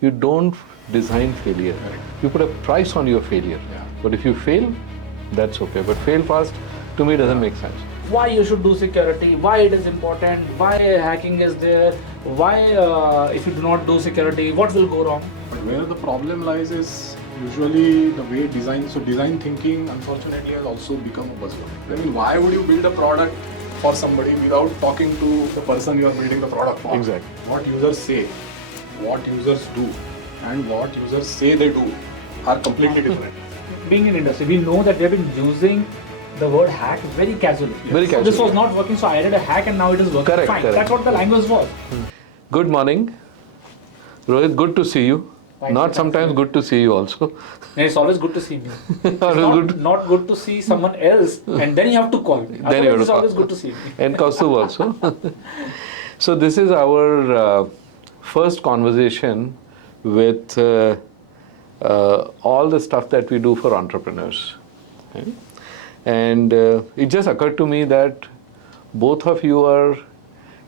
you don't design failure. You put a price on your failure. But if you fail, that's okay. But fail fast, to me, doesn't make sense. Why you should do security, why it is important, why hacking is there, why if you do not do security, what will go wrong? But where the problem lies is usually the way design thinking unfortunately has also become a buzzword. I mean, why would you build a product for somebody without talking to the person you are building the product for? Exactly. What users say, what users do, and what users say they do are completely different. Being in industry, we know that we have been using the word hack very casually. Very So casually. this was not working, so I added a hack and now it is working Correct, fine. correct. That's what the language was. Good morning. Rohit, good to see you. Thank Not you, sometimes thank you. good to see you also. And it's always good to see me. It's Always not good to see someone else and then you have to call me. Then you have Otherwise, to it's call. always good to see me. And Kaustubh also. So this is our first conversation with all the stuff that we do for entrepreneurs. Okay? And it just occurred to me that both of you are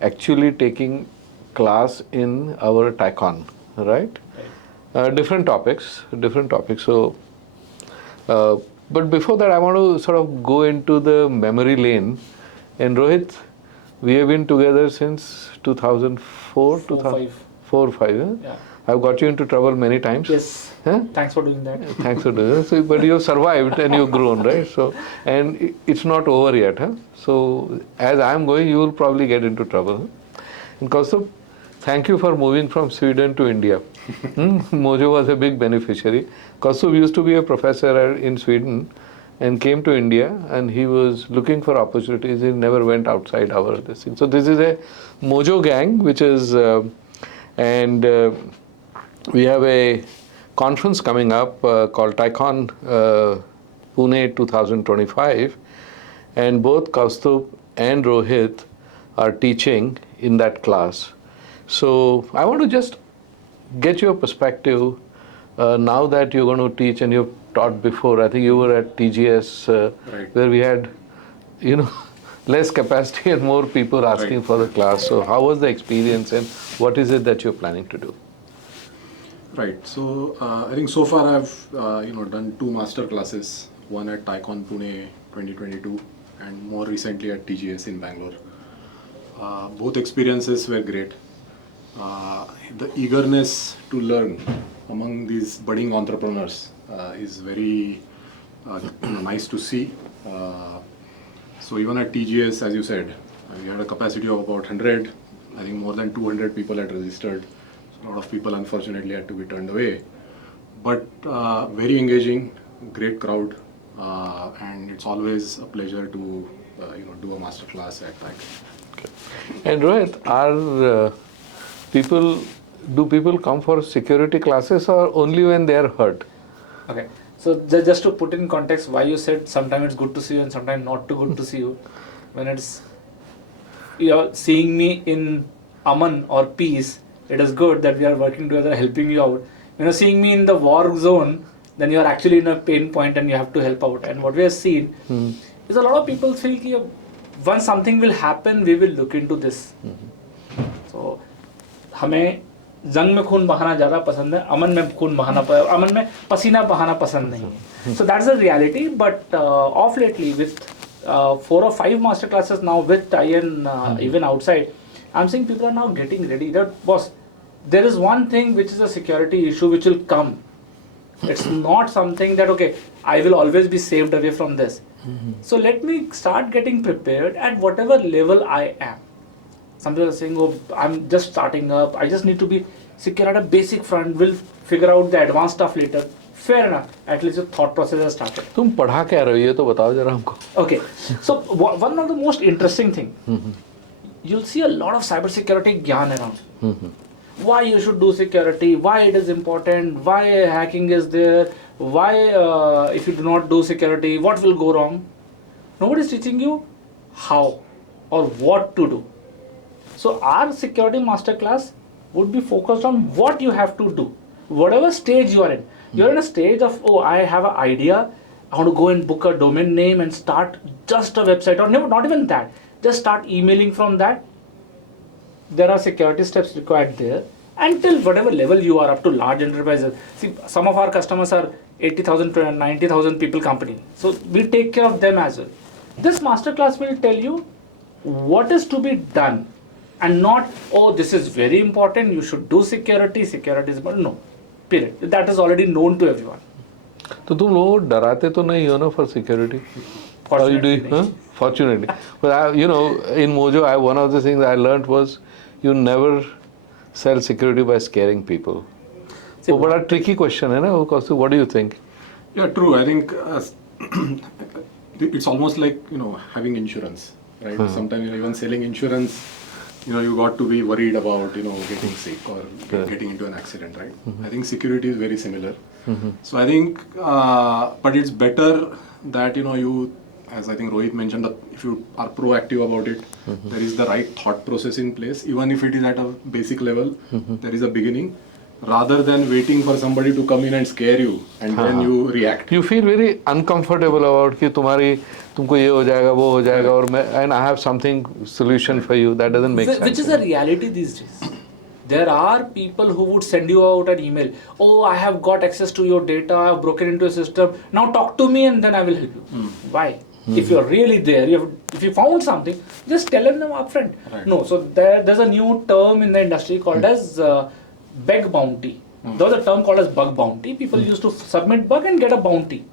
actually taking class in our TiE, right? Different topics. So, but before that, I want to sort of go into the memory lane. And Rohit, we have been together since 2004, 4 or 5. Huh? Yeah. I've got you into trouble many times. Yes. Huh? Thanks for doing that. Thanks for doing that. So, but you've survived and you've grown, right? So, and it's not over yet. Huh? So, as I'm going, you will probably get into trouble. Huh? And Kaustubh, thank you for moving from Sweden to India. Mojo was a big beneficiary. Kaustubh used to be a professor in Sweden and came to India, and he was looking for opportunities. He never went outside our this thing. So this is a Mojo gang, which is, we have a conference coming up called TiE Pune 2025, and both Kaustubh and Rohit are teaching in that class. So I want to just get your perspective now that you're going to teach, and you've taught before. I think you were at TGS Right. where we had, less capacity and more people asking Right. for the class. So how was the experience, and what is it that you're planning to do? Right. So I think so far I've done 2 master classes. One at TiE Pune 2022, and more recently at TGS in Bangalore. Both experiences were great. The eagerness to learn among these budding entrepreneurs is very nice to see. So even at TGS, as you said, we had a capacity of about 100. I think more than 200 people had registered. So a lot of people unfortunately had to be turned away. But very engaging, great crowd, and it's always a pleasure to do a master class at TiE. Okay. And Rohit, do people come for security classes or only when they are hurt? Okay. So just to put in context why you said sometimes it's good to see you and sometimes not too good to see you. When you're seeing me in Aman or peace, it is good that we are working together, helping you out. Seeing me in the war zone, then you are actually in a pain point and you have to help out. And what we have seen is a lot of people feel that once something will happen, we will look into this. So, हमें जंग में खून बहाना ज़्यादा पसंद है, अमन में खून बहाना अमन में पसीना बहाना पसंद नहीं है. So that's the reality. But off lately with 4 or 5 master classes now with TiE and even outside, I'm seeing people are now getting ready. That boss, there is one thing which is a security issue which will come. It's not something that okay, I will always be saved away from this. So let me start getting prepared at whatever level I am. Some people are saying, oh, I'm just starting up, I just need to be secure at a basic front, we'll figure out the advanced stuff later. Fair enough, at least your thought process has started. तुम पढ़ा क्या रहे हो ये तो बताओ जरा हमको. Okay, so one of the most interesting thing, you'll see a lot of cybersecurity gyan around. Why you should do security, why it is important, why hacking is there, why if you do not do security, what will go wrong. Nobody is teaching you how or what to do. So our security masterclass would be focused on what you have to do. Whatever stage you are in. You're in a stage of, oh, I have an idea, I want to go and book a domain name and start just a website, or no, not even that. Just start emailing from that. There are security steps required there. until whatever level you are up to large enterprises. See, some of our customers are 80,000 to 90,000 people company. So we take care of them as well. This masterclass will tell you what is to be done and not, oh, this is very important, you should do security is important. No, period. That is already known to everyone. तो तुम लोग डराते तो नहीं हो ना for security? How you do? Fortunately, Fortunately. But in Mojo, one of the things I learned was you never sell security by scaring people. See, वो बड़ा tricky question है ना, Kaustu, what do you think? Yeah, true. I think it's almost like having insurance, right? Sometimes even selling insurance, you got to be worried about getting sick or getting into an accident, right? I think security is very similar. So I think, but it's better that you, as I think Rohit mentioned, that if you are proactive about it, there is the right thought process in place. Even if it is at a basic level, there is a beginning. Rather than waiting for somebody to come in and scare you and then you react. You feel very uncomfortable about कि तुमको ये हो जाएगा वो हो जाएगा और मैं and I have something solution for you. That doesn't make sense. Which is a reality these days. There are people who would send you out an email. Oh, I have got access to your data. I have broken into a system. Now talk to me and then I will help you. Why? If you're really there, if you found something, just tell them upfront. Right. No, so there's a new term in the industry called as bug bounty. There was a term called as bug bounty. People used to submit bug and get a bounty.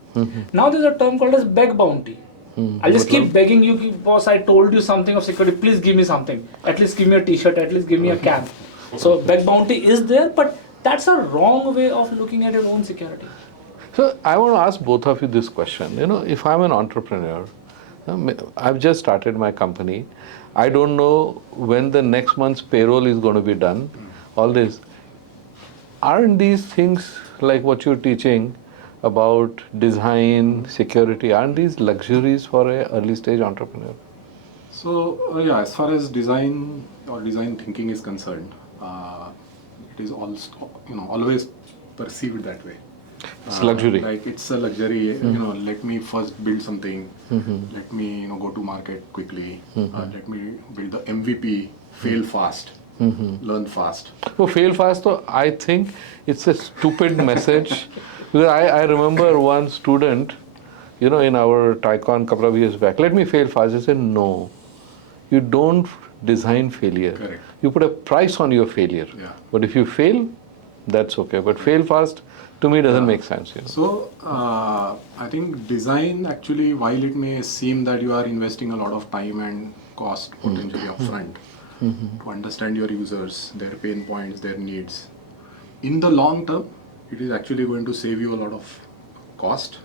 Now there's a term called as beg bounty. I'll just keep begging you, boss, I told you something of security, please give me something. At least give me a t-shirt, at least give me a cap. So beg bounty is there, but that's a wrong way of looking at your own security. So I want to ask both of you this question. If I'm an entrepreneur, I've just started my company. I don't know when the next month's payroll is going to be done. All this. Aren't these things like what you're teaching about design, security, aren't these luxuries for an early stage entrepreneur? So yeah, as far as design or design thinking is concerned, it is also always perceived that way. It's luxury. Like it's a luxury. Let me first build something. Let me go to market quickly. Let me build the MVP. Fail fast. Learn fast. Oh, fail fast. So I think it's a stupid message. Because I remember one student, in our TiECon a couple of years back. Let me fail fast. He said, no, you don't design failure. Correct. You put a price on your failure. Yeah. But if you fail, that's okay. But fail fast, to me, doesn't make sense. So I think design actually, while it may seem that you are investing a lot of time and cost potentially upfront to understand your users, their pain points, their needs, in the long term, it is actually going to save you a lot of cost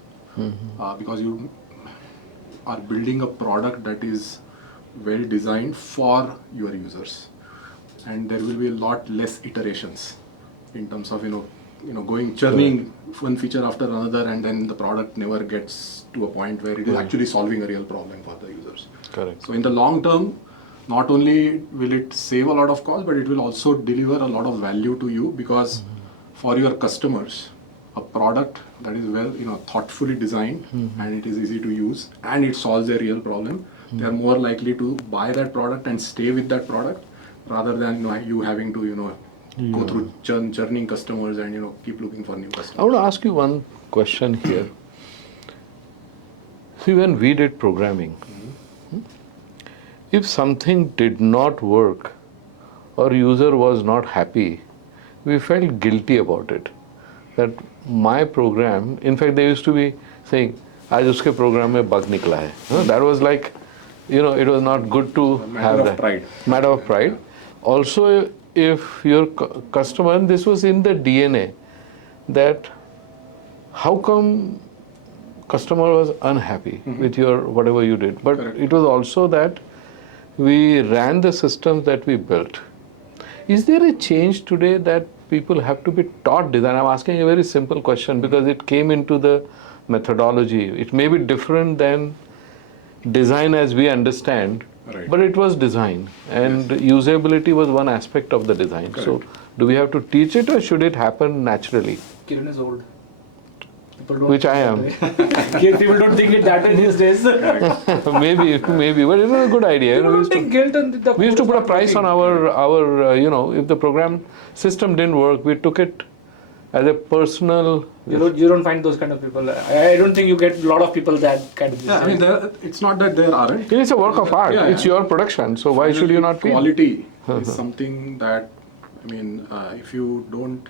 because you are building a product that is well designed for your users, and there will be a lot less iterations in terms of going churning one feature after another, and then the product never gets to a point where it is actually solving a real problem for the users. Correct. So in the long term, not only will it save a lot of cost, but it will also deliver a lot of value to you, because for your customers, a product that is well thoughtfully designed and it is easy to use and it solves a real problem, they are more likely to buy that product and stay with that product rather than you having to go through churning customers and keep looking for new customers. I want to ask you one question here. See, when we did programming, if something did not work or user was not happy, we felt guilty about it. That my program, in fact, they used to be saying, "Aaj uske program mein bug nikla hai." That was like, it was not good to have that. Matter of pride. Also, if your customer, and this was in the DNA, that how come customer was unhappy with your whatever you did, but it was also that we ran the systems that we built. Is there a change today that people have to be taught design? I'm asking a very simple question because it came into the methodology. It may be different than design as we understand, but it was design, and usability was one aspect of the design. So do we have to teach it or should it happen naturally? Kiran is old. People don't Which I am. People don't think it that way these days. maybe, but it's a good idea. People don't take guilt and the We used to code put a is not price on working. our if the program system didn't work, we took it as a personal. You don't find those kind of people. I don't think you get a lot of people that kind of. Yeah, I mean, it's not that there aren't. It is a work of art. Yeah, It's yeah. your production. So why should you not feel? Quality is something that, I mean, if you don't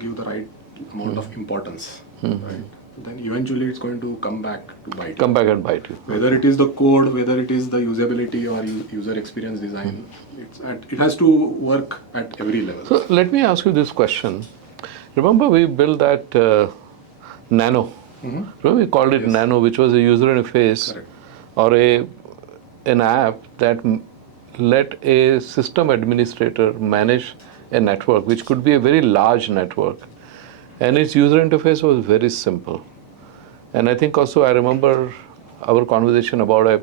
give the right amount of importance, right, then eventually it's going to come back to bite you. Come back and bite you. Whether it is the code, whether it is the usability or user experience design, it has to work at every level. So let me ask you this question. Remember we built that Nano. Remember we called it Yes. Nano, which was a user interface Correct. or an app that let a system administrator manage a network, which could be a very large network. And its user interface was very simple. And I think also I remember our conversation about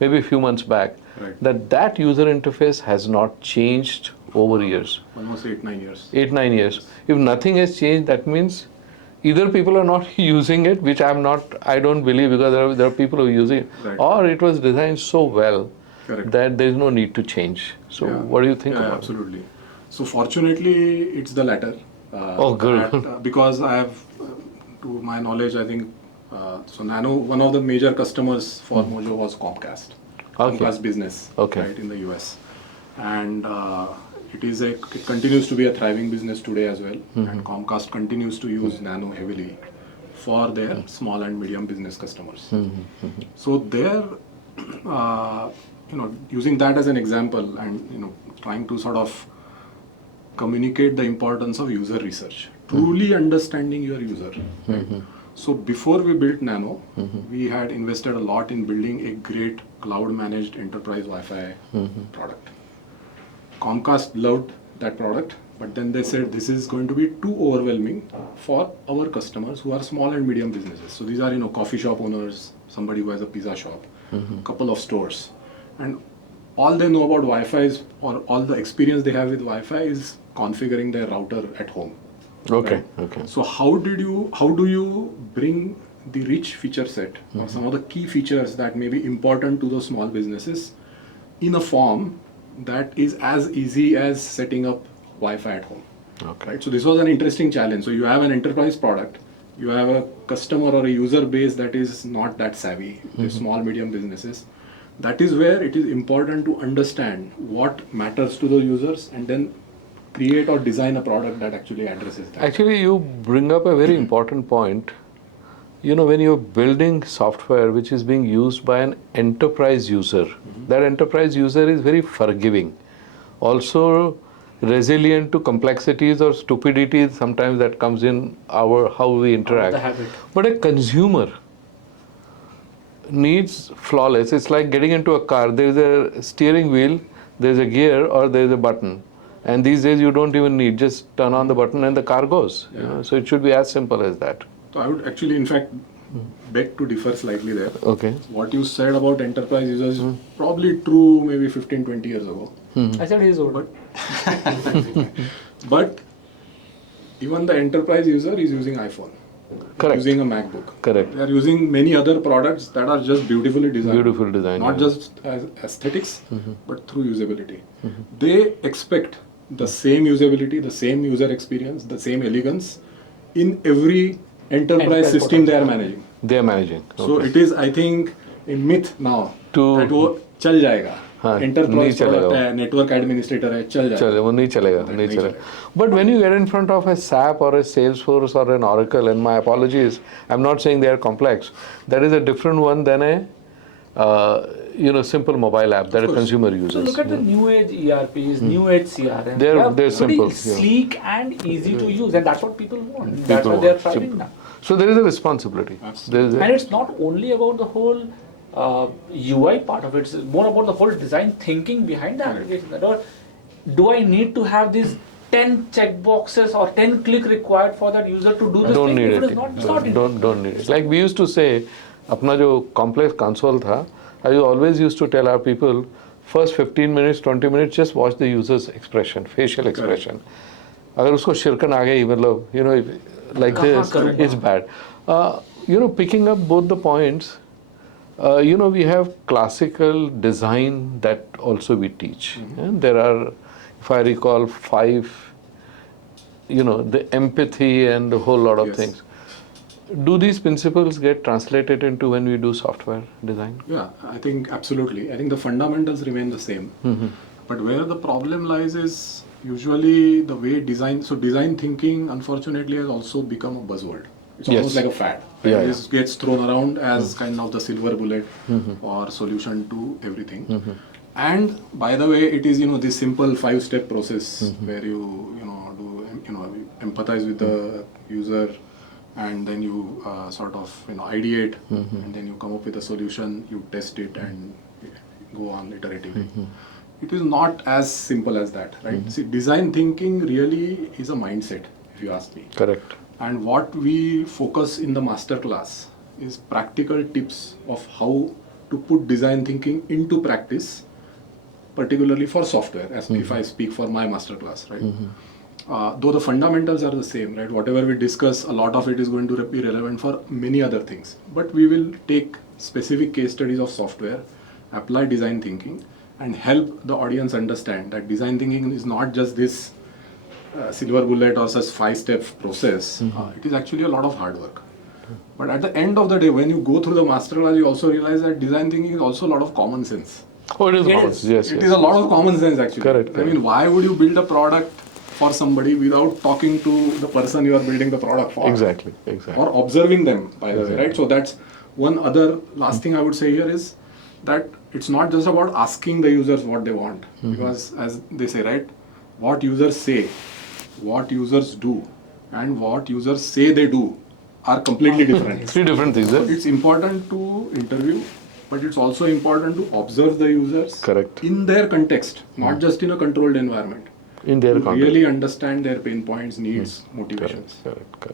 maybe a few months back, Right. that user interface has not changed over years. Almost 8-9 years. 8-9 years. If nothing has changed, that means either people are not using it, which I don't believe, because there are people who are using it, Right. or it was designed so well Correct. that there is no need to change. So Yeah. what do you think Yeah, about absolutely. So fortunately, it's the latter. Oh, good. Because I have, to my knowledge, I think, so Nano, one of the major customers for Mojo was Comcast. Okay. Comcast Business, Okay. right, in the US. And it continues to be a thriving business today as well. And Comcast continues to use Nano heavily for their small and medium business customers. So there, using that as an example and, trying to sort of communicate the importance of user research, truly understanding your user. Right? So before we built Nano, we had invested a lot in building a great cloud-managed enterprise Wi-Fi product. Comcast loved that product, but then they said this is going to be too overwhelming for our customers who are small and medium businesses. So these are, coffee shop owners, somebody who has a pizza shop, couple of stores, and all they know about Wi-Fi is, or all the experience they have with Wi-Fi is configuring their router at home. Okay, Right. okay. So how do you bring the rich feature set or some of the key features that may be important to those small businesses in a form that is as easy as setting up Wi-Fi at home? Okay. Right. So this was an interesting challenge. So you have an enterprise product, you have a customer or a user base that is not that savvy, the small medium businesses. That is where it is important to understand what matters to the users and then create or design a product that actually addresses that. Actually, you bring up a very important point. When you're building software which is being used by an enterprise user, that enterprise user is very forgiving, also resilient to complexities or stupidities sometimes that comes in how we interact. the habit. But a consumer needs flawless. It's like getting into a car. There's a steering wheel, there's a gear, or there's a button. And these days you don't even need, just turn on the button and the car goes. Yeah. So it should be as simple as that. So I would actually, in fact, beg to differ slightly there. Okay. What you said about enterprise users is probably true maybe 15-20 years ago. I said he's old. But even the enterprise user is using iPhone. Correct. Using a MacBook. Correct. They are using many other products that are just beautifully designed. Beautiful design. Not just as aesthetics, but through usability. They expect the same usability, the same user experience, the same elegance in every enterprise system they are managing. They are managing. So Okay. it is, I think, a myth now To- that वो चल जाएगा. हाँ, Enterprise नहीं चलेगा product वो। है, network administrator है, चल जाएगा. चले, वो नहीं चलेगा, That नहीं नहीं चलेगा. चलेगा. But when you get in front of a SAP or a Salesforce or an Oracle, and my apologies, I'm not saying they are complex. That is a different one than a simple mobile app that a course. consumer So uses. look at the new age ERPs, new age CRM. They're are pretty simple, yeah. sleek and easy to use, and that's what people want. That's People why they're want thriving simple. now. So there is a responsibility. Absolutely. There And is it's not only about the whole UI part of it, it's more about the whole design thinking behind the application. Do I need to have these 10 checkboxes or 10 click required for that user to do this don't thing? need If it. it is not, it's not needed. Don't need it. Like we used to say, अपना जो complex console था, I always used to tell our people, first 15 minutes, 20 minutes, just watch the user's expression, facial expression. अगर उसको शिरकन आ गई, मतलब, like this, Karunga. it's bad. Picking up both the points, we have classical design that also we teach. And there are, if I recall, 5, the empathy and a whole lot of Yes. things. Do these principles get translated into when we do software design? Yeah, I think absolutely. I think the fundamentals remain the same. But where the problem lies is usually the way design thinking unfortunately has also become a buzzword. It's Yes. almost like a fad. Yeah, Right? yeah. It gets thrown around as kind of the silver bullet or solution to everything. And by the way, it is this simple 5-step process where you empathize with the user, and then you sort of ideate, and then you come up with a solution, you test it, and go on iteratively. It is not as simple as that, right? See, design thinking really is a mindset, if you ask me. Correct. And what we focus in the masterclass is practical tips of how to put design thinking into practice, particularly for software, as if I speak for my masterclass, right? Though the fundamentals are the same, right? Whatever we discuss, a lot of it is going to be relevant for many other things. But we will take specific case studies of software, apply design thinking, and help the audience understand that design thinking is not just this silver bullet or such 5-step process. It is actually a lot of hard work. But at the end of the day, when you go through the masterclass, you also realize that design thinking is also a lot of common sense. Oh, it is It common. is. Yes, It yes. is a lot of common sense actually. Correct, I mean, why would you build a product for somebody without talking to the person you are building the product for? Exactly. Or observing them, by the way, right? So that's one other last thing I would say here is that it's not just about asking the users what they want, because as they say, right, what users say, what users do, and what users say they do are completely different. 3 different things. So Eh? it's important to interview, but it's also important to observe the users Correct. in their context, not just in a controlled environment. In their To context. really understand their pain points, needs, motivations. Correct.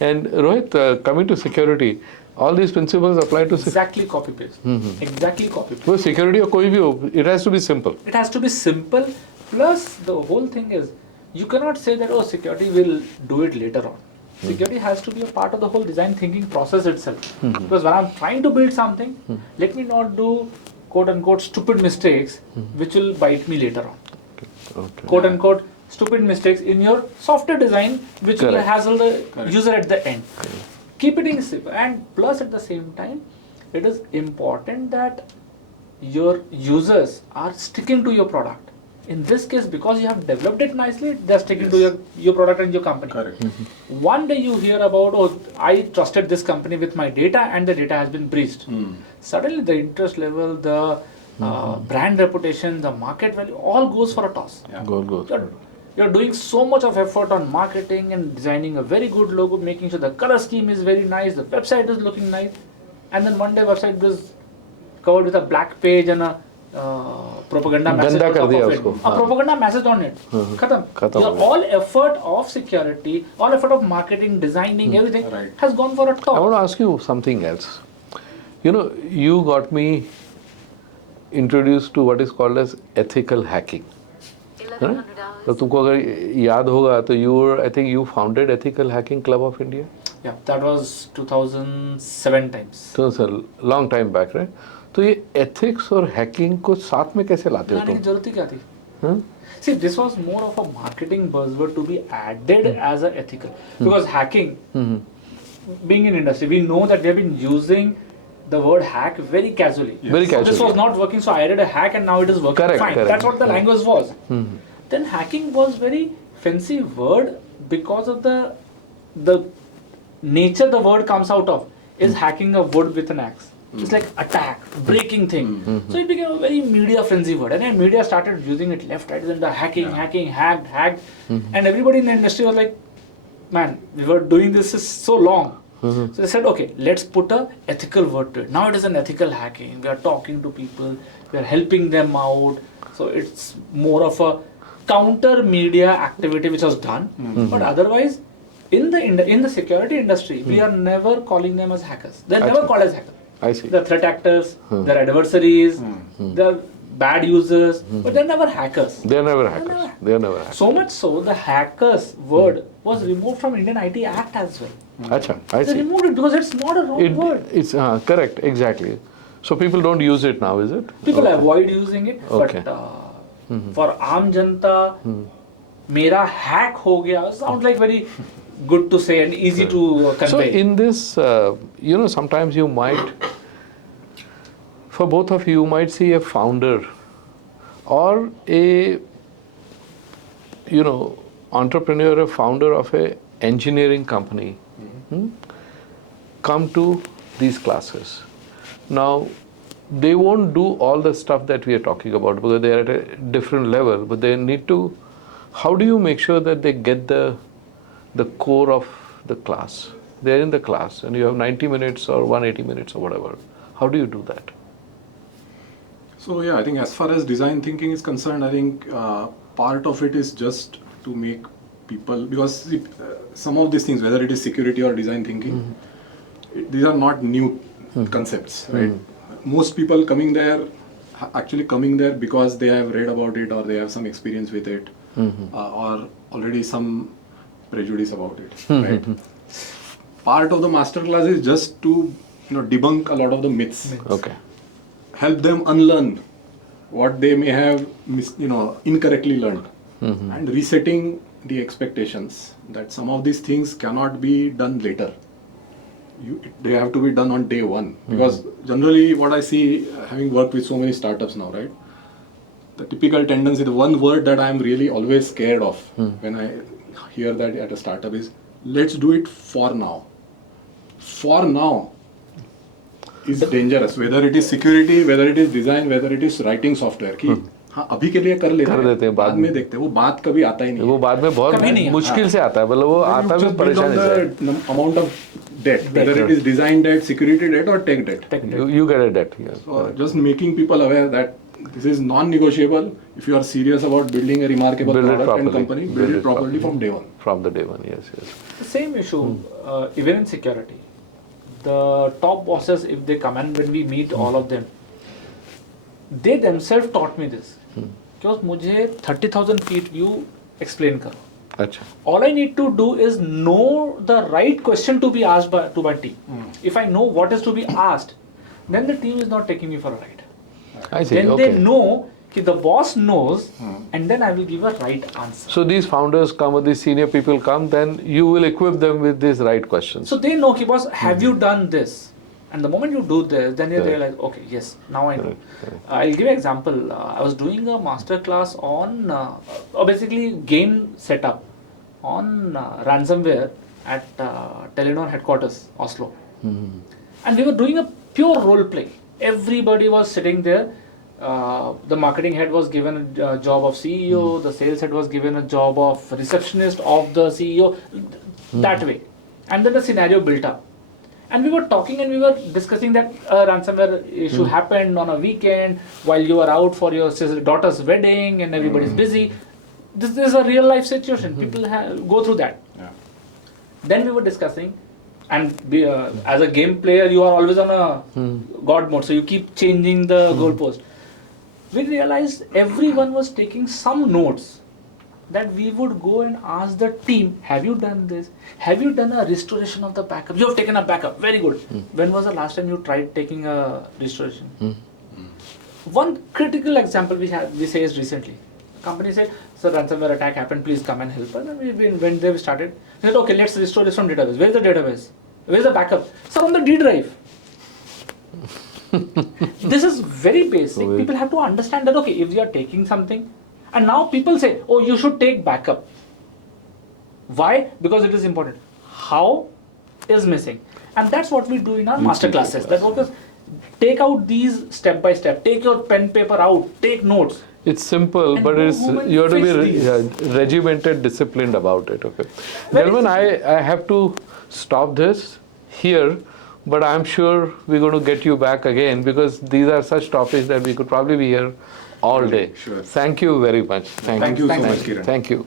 And Rohit, coming to security, all these principles apply to security. Exactly copy paste. Exactly copy paste. So security or koi bhi ho, it has to be simple. It has to be simple. Plus, the whole thing is, you cannot say that, oh, security will do it later on. Security has to be a part of the whole design thinking process itself. Because when I'm trying to build something, let me not do quote unquote stupid mistakes which will bite me later on. Okay. Quote unquote stupid mistakes in your software design which will Correct. hassle the Correct. user at the end. Keep it in simple. And plus at the same time, it is important that your users are sticking to your product. In this case, because you have developed it nicely, they're sticking to your product and your company. Correct. One day you hear about, oh, I trusted this company with my data and the data has been breached. Suddenly the interest level, the brand reputation, the market value, all goes for a toss. Yeah. Go. You're doing so much of effort on marketing and designing a very good logo, making sure the color scheme is very nice, the website is looking nice, and then one day website is covered with a black page and a propaganda message Ganda on kar top diya of it. usko. A propaganda message on it. Khatam. Khatam Your ho gaya. all effort of security, all effort of marketing, designing, everything Right. has gone for a I toss. want to ask you something else. You got me introduced to what is called as ethical hacking. Right? तो तुमको अगर याद होगा तो I think you founded Ethical Hacking Club of India. Yeah, that was 2007 times. So it's a long time back, right? तो ये ethics और hacking को साथ में कैसे लाते हो लाने की तुम? जरूरत ही क्या थी? हाँ? See, this was more of a marketing buzzword to be added as a ethical. Because hacking, being in industry, we know that we have been using the word hack very casually. Very So this casually. was not working, so I added a hack and now it is working Correct, fine. correct. That's what the Yeah. language was. Then hacking was very fancy word because of the nature the word comes out of is hacking a wood with an axe. It's like attack, breaking thing. So it became a very media frenzy word, and then media started using it left, right, and the hacking, hacked, and everybody in the industry was like, "Man, we were doing this is so long." So they said, "Okay, let's put a ethical word to it." Now it is an ethical hacking. We are talking to people, we are helping them out. So it's more of a counter media activity which was done, but otherwise. In the security industry, we are never calling them as hackers. They're never called as hackers. I see. They're threat actors, they're adversaries, they're bad users, but they're never hackers. They are never hackers. They are never hackers. So much so, the hackers word was removed from Indian IT Act as well. Acha, I They see. removed it because it's not a wrong word. It's correct, exactly. So people don't use it now, is it? People Okay. avoid using it, Okay. but for Aam Janta, mera hack ho gaya sounds like very good to say and easy to convey. So in this, sometimes you might, for both of you might see a founder or a, entrepreneur, a founder of a engineering company come to these classes. Now, they won't do all the stuff that we are talking about because they are at a different level, but they need to, how do you make sure that they get the core of the class? They're in the class and you have 90 minutes or 180 minutes or whatever. How do you do that? So yeah, I think as far as design thinking is concerned, I think part of it is just to make people, because some of these things, whether it is security or design thinking, these are not new concepts, right? Most people coming there, actually coming there because they have read about it or they have some experience with it or already some prejudice about it, right? Part of the masterclass is just to debunk a lot of the myths. Okay. Help them unlearn what they may have incorrectly learned and resetting the expectations that some of these things cannot be done later. They have to be done on day one, because generally what I see, having worked with so many startups now, right, the typical tendency, the one word that I am really always scared of when I hear that at a startup is, let's do it for now. For now is dangerous, whether it is security, whether it is design, whether it is writing software. कि हाँ अभी के लिए कर लेते हैं, बाद में देखते हैं, वो बात कभी आता ही नहीं, वो बाद में बहुत मुश्किल से आता है, मतलब वो आता भी परेशानी से, amount of debt, whether it is design debt, security debt or tech debt. You get a debt. Yes. So just making people aware that this is non-negotiable. If you are serious about building a remarkable product and company, build it properly from day one. From the day one, yes. The same issue, even in security. The top bosses, if they come and when we meet all of them, they themselves taught me this. Because मुझे 30,000 feet view explain करो. अच्छा. All I need to do is know the right question to be asked to my team. If I know what is to be asked, then the team is not taking me for a ride. I see. Then Okay. they know that the boss knows, and then I will give a right answer. So these founders come or these senior people come, then you will equip them with these right questions. So they know, boss, have you done this? And the moment you do this, then they realize, okay, yes, now I know. I'll give you an example. I was doing a master class on basically game setup on ransomware at Telenor headquarters, Oslo. And we were doing a pure role play. Everybody was sitting there. The marketing head was given a job of CEO, the sales head was given a job of receptionist of the CEO, that way. And then the scenario built up. And we were talking and we were discussing that a ransomware issue happened on a weekend while you were out for your daughter's wedding and everybody's busy. This is a real life situation. People go through that. Yeah. Then we were discussing, and as a game player, you are always on a God mode, so you keep changing the goalpost. We realized everyone was taking some notes that we would go and ask the team, have you done this? Have you done a restoration of the backup? You have taken a backup, very good. When was the last time you tried taking a restoration? One critical example we say is recently. The company said, sir, ransomware attack happened, please come and help us. And when they started, they said, okay, let's restore this from database. Where's the database? Where's the backup? Sir, on the D drive. This is very basic. People have to understand that, okay, if you are taking something, and now people say, oh, you should take backup. Why? Because it is important. How is missing. And that's what we do in our master classes. That what is, take out these step by step. Take your pen paper out. Take notes. It's simple, And but go it's home and you have to fix be regimented, disciplined about it. Okay, Very gentlemen, I have to stop this here, but I'm sure we're going to get you back again because these are such topics that we could probably be here all day. Sure. Thank you very much. Thank you so much, Kiran. Thank you.